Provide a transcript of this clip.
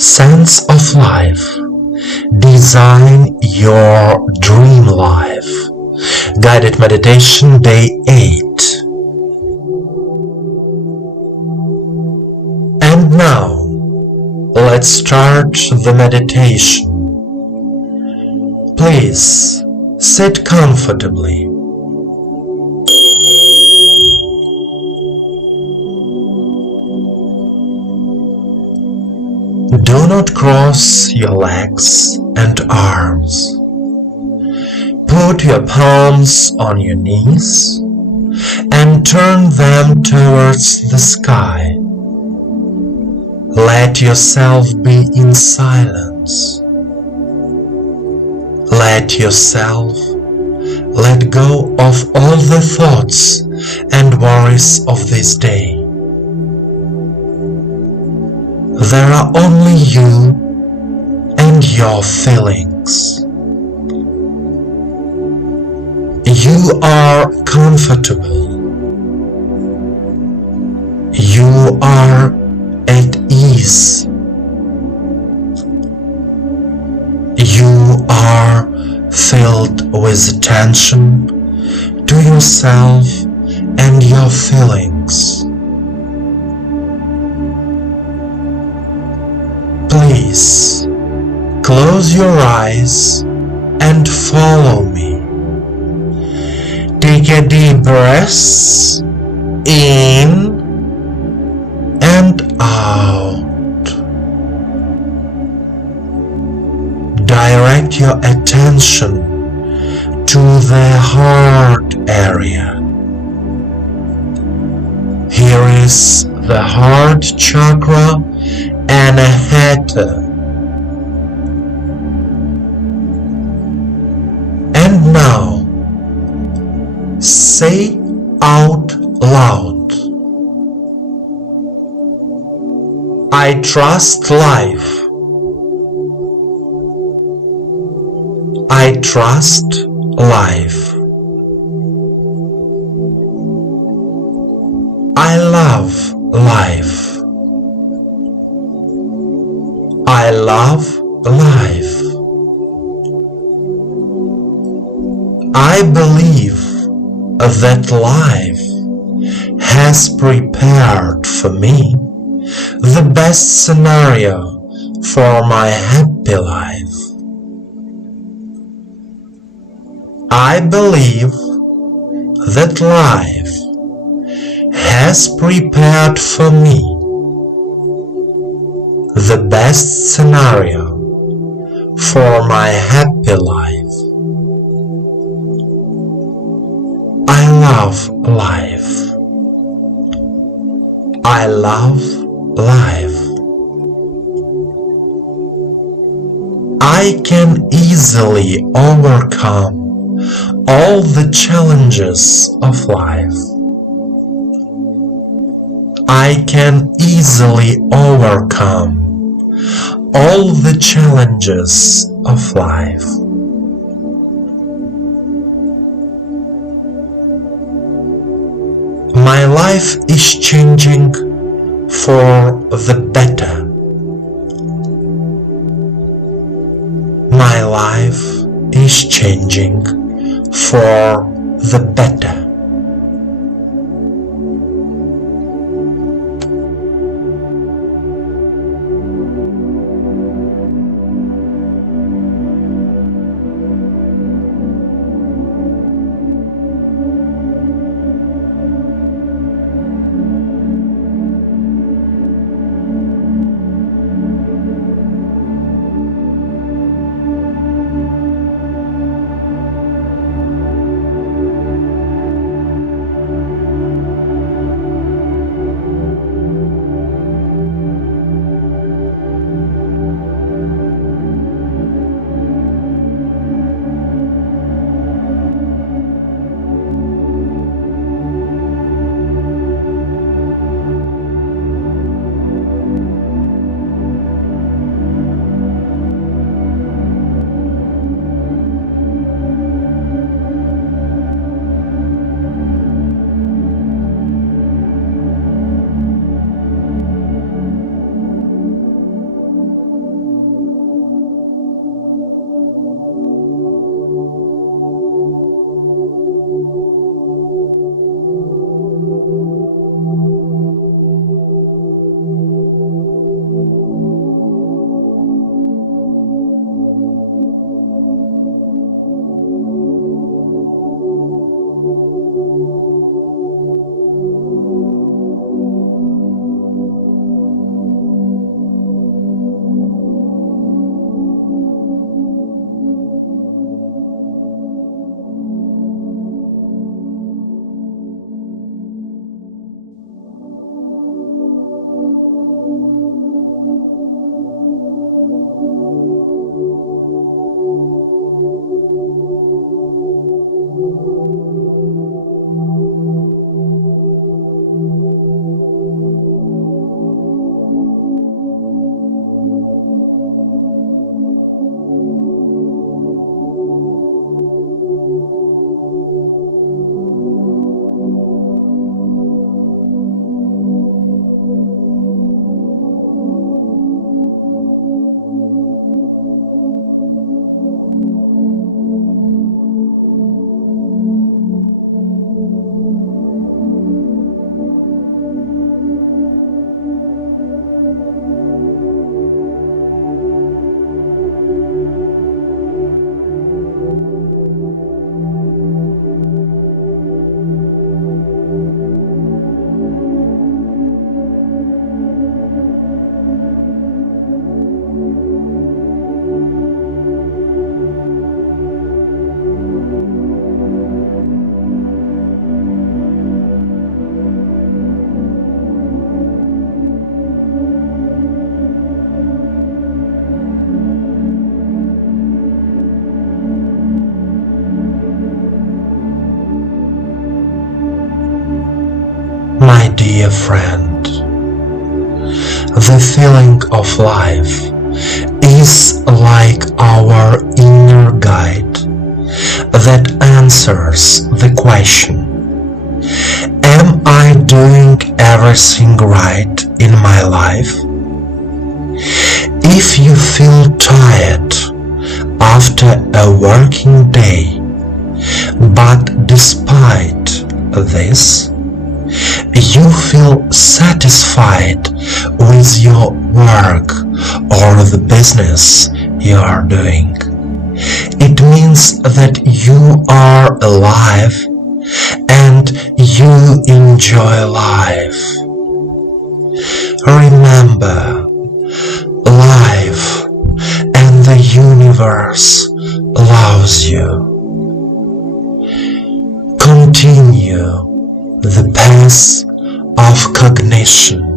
Sense of life. Design your dream life. Guided meditation day 8. And now, let's start the meditation. Please sit comfortably. Do not cross your legs and arms. Put your palms on your knees and turn them towards the sky. Let yourself be in silence. Let yourself let go of all the thoughts and worries of this day. There are only you and your feelings. You are comfortable. You are at ease. You are filled with attention to yourself and your feelings. Please close your eyes and follow me. Take a deep breath in and out. Direct your attention to the heart area. Here is the heart chakra and a head. And now, say out loud, I trust life. I trust life. I love life. I love life. I believe that life has prepared for me the best scenario for my happy life. I believe that life has prepared for me the best scenario for my happy life. I love life. I love life. I can easily overcome all the challenges of life. I can easily overcome all the challenges of life. My life is changing for the better. My life is changing for the better. dear friend. The feeling of life is like our inner guide that answers the question, am I doing everything right in my life? If you feel tired after a working day, but despite this, you feel satisfied with your work or the business you are doing, it means that you are alive and you enjoy life. Remember, life and the universe loves you. Continue the path of cognition